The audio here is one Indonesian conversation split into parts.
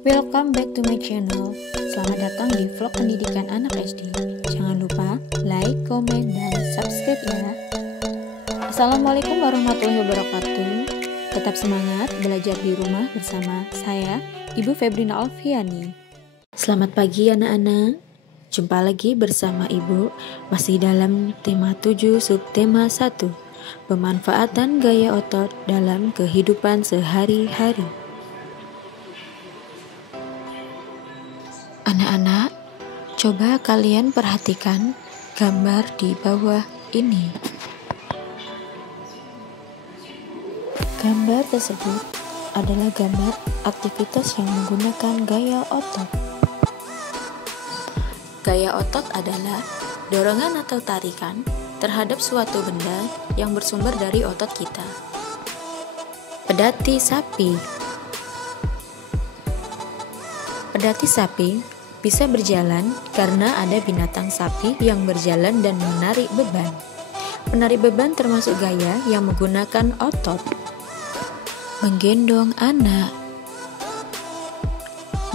Welcome back to my channel. Selamat datang di vlog pendidikan anak SD. Jangan lupa like, komen, dan subscribe ya. Assalamualaikum warahmatullahi wabarakatuh. Tetap semangat belajar di rumah bersama saya, Ibu Febrina Alfiani. Selamat pagi anak-anak. Jumpa lagi bersama Ibu masih dalam tema 7 subtema 1. Pemanfaatan gaya otot dalam kehidupan sehari-hari. Anak-anak, coba kalian perhatikan gambar di bawah ini. Gambar tersebut adalah gambar aktivitas yang menggunakan gaya otot. Gaya otot adalah dorongan atau tarikan terhadap suatu benda yang bersumber dari otot kita. Pedati sapi. Pedati sapi bisa berjalan karena ada binatang sapi yang berjalan dan menarik beban. Menarik beban termasuk gaya yang menggunakan otot. Menggendong anak.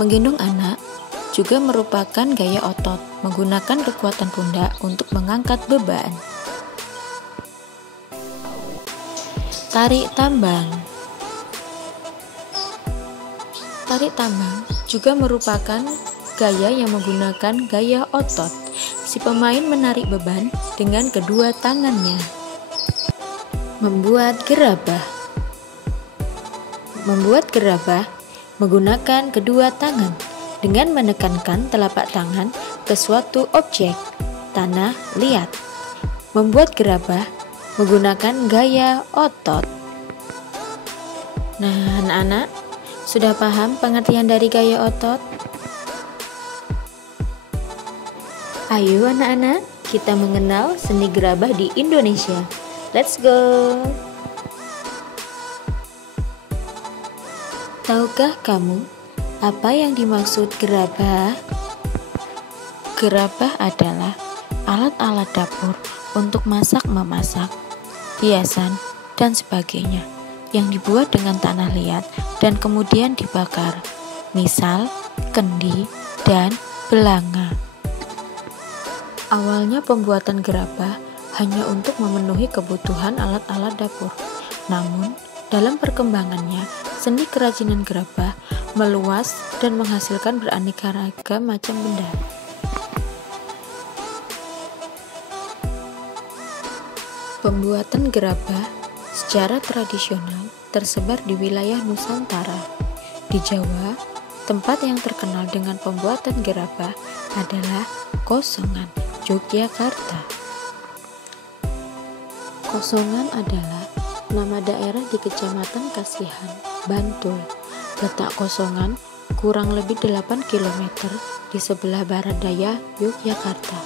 Menggendong anak juga merupakan gaya otot, menggunakan kekuatan pundak untuk mengangkat beban. Tarik tambang. Tarik tambang juga merupakan gaya yang menggunakan gaya otot. Si pemain menarik beban dengan kedua tangannya. Membuat gerabah. Membuat gerabah menggunakan kedua tangan dengan menekankan telapak tangan ke suatu objek, tanah, liat. Membuat gerabah menggunakan gaya otot. Nah, anak-anak, sudah paham pengertian dari gaya otot? Ayo anak-anak, kita mengenal seni gerabah di Indonesia. Let's go! Tahukah kamu apa yang dimaksud gerabah? Gerabah adalah alat-alat dapur untuk masak-memasak, hiasan, dan sebagainya yang dibuat dengan tanah liat dan kemudian dibakar, misal kendi dan belanga. Awalnya pembuatan gerabah hanya untuk memenuhi kebutuhan alat-alat dapur. Namun, dalam perkembangannya, seni kerajinan gerabah meluas dan menghasilkan beraneka ragam macam benda. Pembuatan gerabah secara tradisional tersebar di wilayah Nusantara. Di Jawa, tempat yang terkenal dengan pembuatan gerabah adalah Kosongan, Yogyakarta. Kosongan adalah nama daerah di Kecamatan Kasihan, Bantul. Letak Kosongan kurang lebih 8 km di sebelah barat daya Yogyakarta.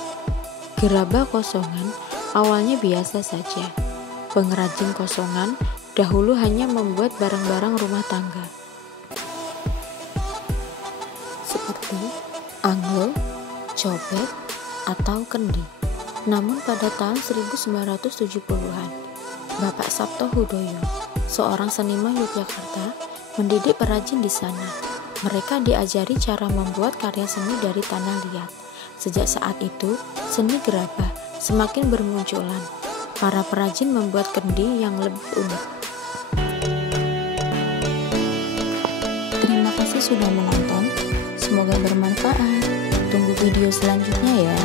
Gerabah Kosongan awalnya biasa saja. Pengrajin Kosongan dahulu hanya membuat barang-barang rumah tangga seperti anglo, cobek, atau kendi. Namun pada tahun 1970-an, Bapak Sabto Hudoyo, seorang seniman Yogyakarta, mendidik perajin di sana. Mereka diajari cara membuat karya seni dari tanah liat. Sejak saat itu, seni gerabah semakin bermunculan. Para perajin membuat kendi yang lebih unik. Terima kasih sudah menonton. Semoga bermanfaat. Tunggu video selanjutnya ya.